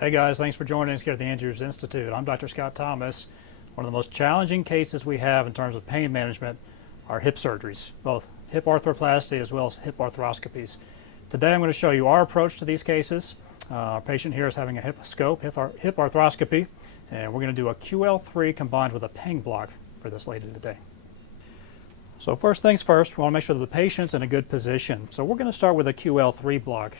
Hey guys, thanks for joining us here at the Andrews Institute. I'm Dr. Scott Thomas. One of the most challenging cases we have in terms of pain management are hip surgeries, both hip arthroplasty as well as hip arthroscopies. Today I'm going to show you our approach to these cases. Our patient here is having a hip arthroscopy, and we're going to do a QL3 combined with a PENG block for this lady today. So first things first, we want to make sure that the patient's in a good position. So we're going to start with a QL3 block.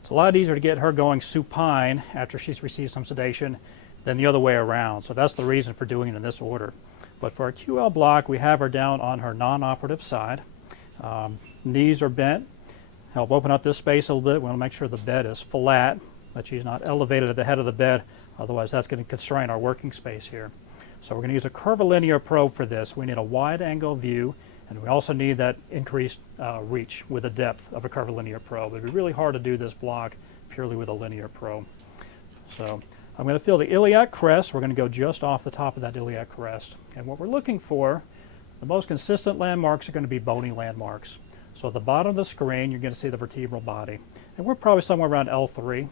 It's a lot easier to get her going supine after she's received some sedation than the other way around. So that's the reason for doing it in this order. But for a QL block, we have her down on her non-operative side. Knees are bent. Help open up this space a little bit. We want to make sure the bed is flat, that she's not elevated at the head of the bed. Otherwise, that's going to constrain our working space here. So we're going to use a curvilinear probe for this. We need a wide angle view, and we also need that increased reach with the depth of a curvilinear probe. It'd be really hard to do this block purely with a linear probe. So I'm going to feel the iliac crest. We're going to go just off the top of that iliac crest. And what we're looking for, the most consistent landmarks are going to be bony landmarks. So at the bottom of the screen, you're going to see the vertebral body. And we're probably somewhere around L3.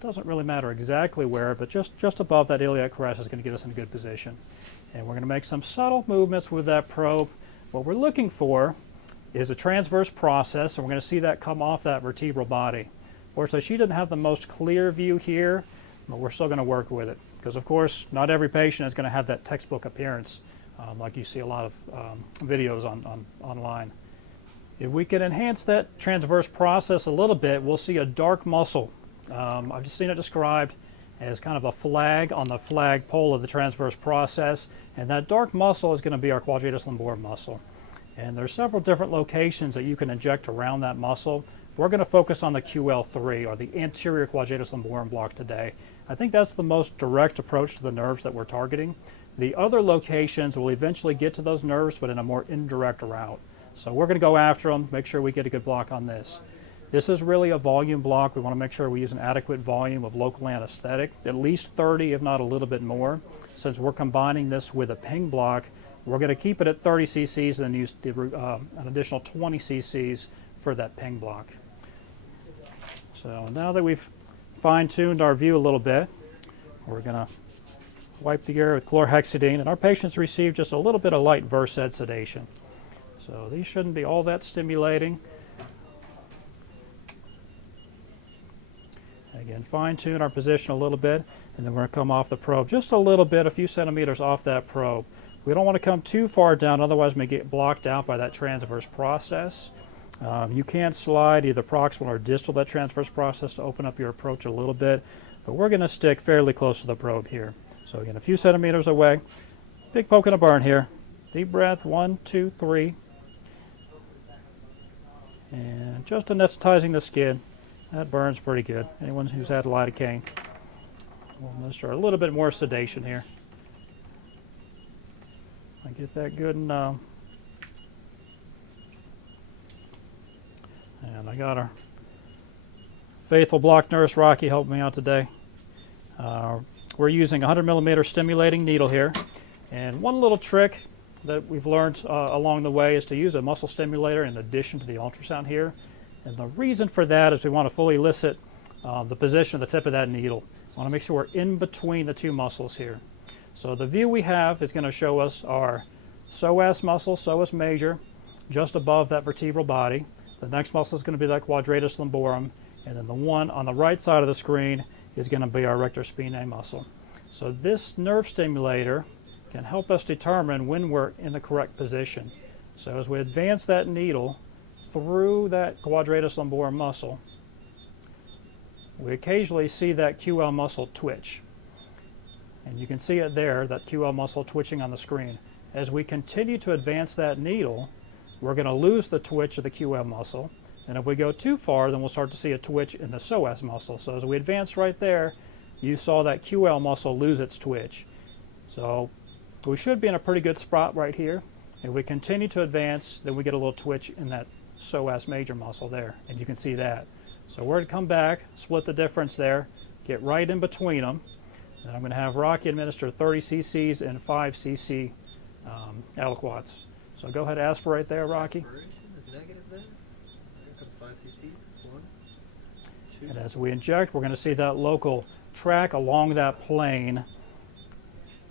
Doesn't really matter exactly where, but just above that iliac crest is going to get us in a good position. And we're going to make some subtle movements with that probe. What we're looking for is a transverse process, and we're going to see that come off that vertebral body. Fortunately, she didn't have the most clear view here, but we're still going to work with it. Because, of course, not every patient is going to have that textbook appearance like you see a lot of videos online. If we can enhance that transverse process a little bit, we'll see a dark muscle. I've just seen it described as kind of a flag on the flag pole of the transverse process, and that dark muscle is going to be our quadratus lumborum muscle. And there's several different locations that you can inject around that muscle. We're going to focus on the QL3, or the anterior quadratus lumborum block today. I think that's the most direct approach to the nerves that we're targeting. The other locations will eventually get to those nerves, but in a more indirect route. So we're going to go after them, make sure we get a good block on this. This is really a volume block. We want to make sure we use an adequate volume of local anesthetic, at least 30, if not a little bit more. Since we're combining this with a PENG block, we're going to keep it at 30 cc's and then use an additional 20 cc's for that PENG block. So now that we've fine-tuned our view a little bit, we're going to wipe the area with chlorhexidine, and our patients receive just a little bit of light Versed sedation. So these shouldn't be all that stimulating. Again, fine-tune our position a little bit, and then we're going to come off the probe just a little bit, a few centimeters off that probe. We don't want to come too far down, otherwise we may get blocked out by that transverse process. You can slide either proximal or distal that transverse process to open up your approach a little bit, but we're going to stick fairly close to the probe here. So again, a few centimeters away. Big poke in a burn here. Deep breath, 1, 2, 3. And just anesthetizing the skin. That burns pretty good. Anyone who's had lidocaine will administer a little bit more sedation here. I get that good and numb. And I got our faithful block nurse Rocky helping me out today. We're using a 100 mm stimulating needle here. And one little trick that we've learned along the way is to use a muscle stimulator in addition to the ultrasound here. And the reason for that is we want to fully elicit the position of the tip of that needle. We want to make sure we're in between the two muscles here. So the view we have is going to show us our psoas muscle, psoas major, just above that vertebral body. The next muscle is going to be that quadratus lumborum, and then the one on the right side of the screen is going to be our rector spinae muscle. So this nerve stimulator can help us determine when we're in the correct position. So as we advance that needle through that quadratus lumborum muscle, we occasionally see that QL muscle twitch. And you can see it there, that QL muscle twitching on the screen. As we continue to advance that needle, we're going to lose the twitch of the QL muscle. And if we go too far, then we'll start to see a twitch in the psoas muscle. So as we advance right there, you saw that QL muscle lose its twitch. So we should be in a pretty good spot right here. If we continue to advance, then we get a little twitch in that psoas major muscle there, and you can see that. So we're going to come back, split the difference there, get right in between them, and I'm going to have Rocky administer 30 cc's and 5 cc aliquots. So go ahead and aspirate there, Rocky. And as we inject, we're going to see that local track along that plane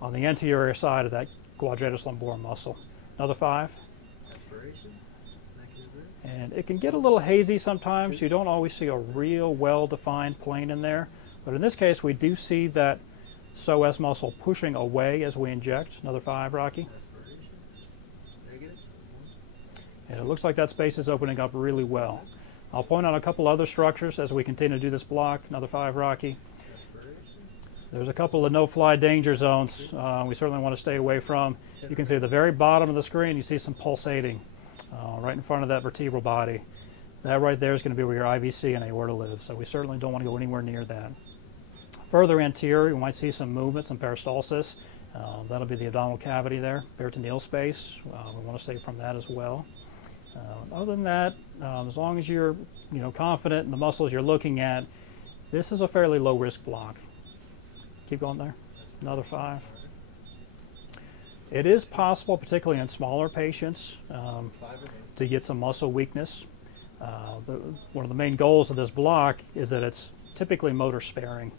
on the anterior side of that quadratus lumborum muscle. Another 5. And it can get a little hazy sometimes. You don't always see a real well-defined plane in there. But in this case, we do see that psoas muscle pushing away as we inject. Another 5, Rocky. And it looks like that space is opening up really well. I'll point out a couple other structures as we continue to do this block. Another 5, Rocky. There's a couple of no-fly danger zones we certainly want to stay away from. You can see at the very bottom of the screen, you see some pulsating right in front of that vertebral body. That right there is going to be where your IVC and aorta live, so we certainly don't want to go anywhere near that. Further anterior, you might see some movement, some peristalsis. That'll be the abdominal cavity there, peritoneal space. We want to stay from that as well. Other than that, as long as you're confident in the muscles you're looking at, this is a fairly low-risk block. Keep going there. Another 5. It is possible, particularly in smaller patients, to get some muscle weakness. One of the main goals of this block is that it's typically motor sparing.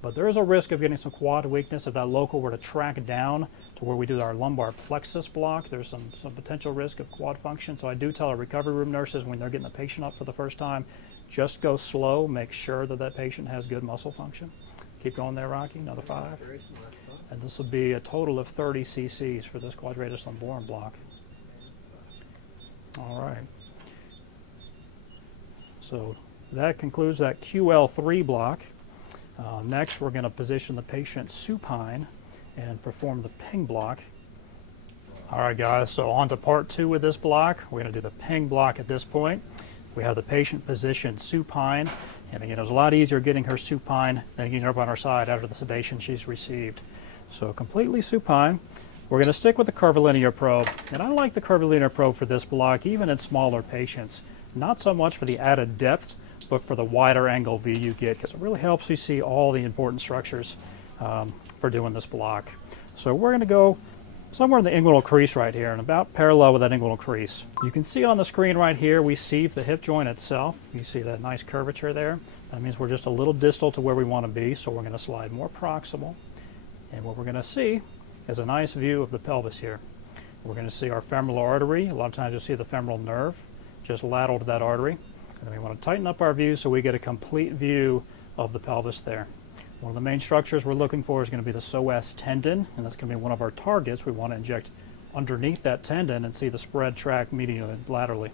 But there is a risk of getting some quad weakness if that local were to track down to where we do our lumbar plexus block. There's some potential risk of quad function. So I do tell our recovery room nurses when they're getting the patient up for the first time, just go slow, make sure that that patient has good muscle function. Keep going there, Rocky. Another 5. And this will be a total of 30 cc's for this quadratus lumborum block. All right. So that concludes that QL3 block. Next, we're going to position the patient supine and perform the PENG block. All right, guys, so on to part 2 with this block. We're going to do the PENG block at this point. We have the patient positioned supine, and again, it was a lot easier getting her supine than getting her up on her side after the sedation she's received. So completely supine. We're going to stick with the curvilinear probe, and I like the curvilinear probe for this block, even in smaller patients. Not so much for the added depth, but for the wider angle view you get, because it really helps you see all the important structures for doing this block. So we're going to go somewhere in the inguinal crease right here, and about parallel with that inguinal crease. You can see on the screen right here, we sieve the hip joint itself. You see that nice curvature there. That means we're just a little distal to where we want to be, so we're going to slide more proximal. And what we're going to see is a nice view of the pelvis here. We're going to see our femoral artery. A lot of times you'll see the femoral nerve just lateral to that artery. And then we want to tighten up our view so we get a complete view of the pelvis there. One of the main structures we're looking for is going to be the psoas tendon, and that's going to be one of our targets. We want to inject underneath that tendon and see the spread track medially and laterally.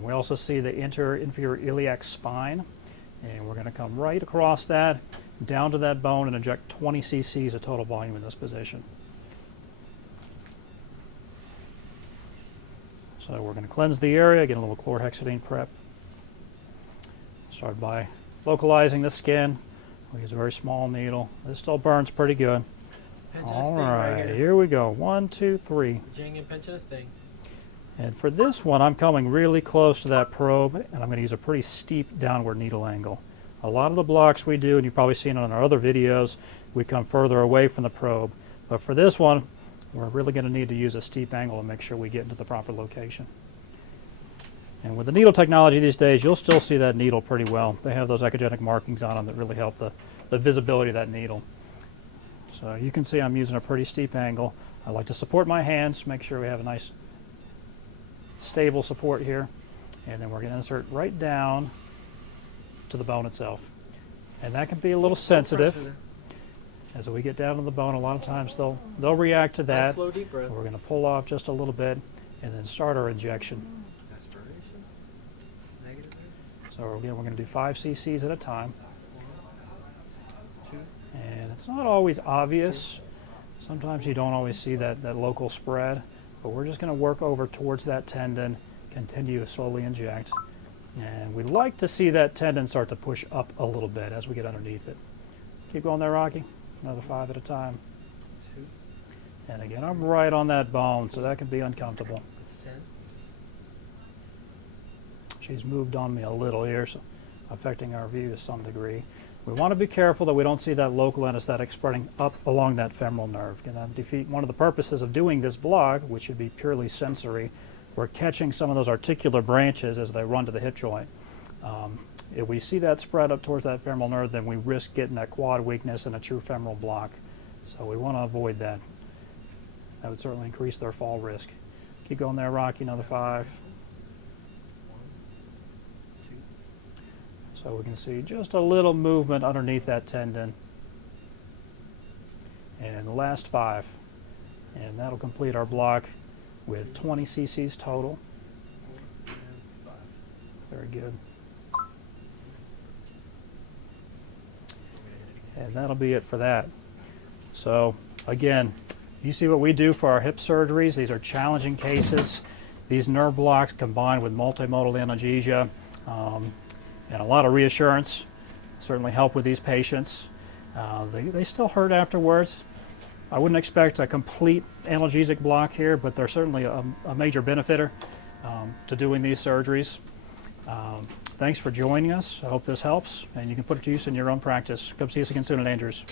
We also see the inferior iliac spine, and we're going to come right across that, down to that bone, and inject 20 cc's of total volume in this position. So we're going to cleanse the area, get a little chlorhexidine prep. Start by localizing the skin. We use a very small needle. This still burns pretty good. All right, here we go. 1, 2, 3. Jing and pinch this thing. And for this one, I'm coming really close to that probe, and I'm going to use a pretty steep downward needle angle. A lot of the blocks we do, and you've probably seen it on our other videos, we come further away from the probe. But for this one, we're really going to need to use a steep angle to make sure we get into the proper location. And with the needle technology these days, you'll still see that needle pretty well. They have those echogenic markings on them that really help the visibility of that needle. So you can see I'm using a pretty steep angle. I like to support my hands, make sure we have a nice stable support here. And then we're going to insert right down to the bone itself. And that can be a little sensitive. As we get down to the bone, a lot of times they'll react to that. Nice slow deep breath. We're going to pull off just a little bit and then start our injection. So again, we're going to do 5 cc's at a time. And it's not always obvious. Sometimes you don't always see that local spread, but we're just going to work over towards that tendon, continue to slowly inject. And we'd like to see that tendon start to push up a little bit as we get underneath it. Keep going there, Rocky. Another 5 at a time. And again, I'm right on that bone, so that can be uncomfortable. She's moved on me a little here, so affecting our view to some degree. We want to be careful that we don't see that local anesthetic spreading up along that femoral nerve. Can that defeat one of the purposes of doing this block, which should be purely sensory? We're catching some of those articular branches as they run to the hip joint. If we see that spread up towards that femoral nerve, then we risk getting that quad weakness and a true femoral block. So we want to avoid that. That would certainly increase their fall risk. Keep going there, Rocky, another 5. So we can see just a little movement underneath that tendon. And the last 5. And that'll complete our block with 20 cc's total. Very good. And that'll be it for that. So again, you see what we do for our hip surgeries. These are challenging cases. These nerve blocks combined with multimodal analgesia and a lot of reassurance certainly help with these patients. They still hurt afterwards. I wouldn't expect a complete analgesic block here, but they're certainly a major benefiter to doing these surgeries. Thanks for joining us. I hope this helps, and you can put it to use in your own practice. Come see us again soon at Andrews.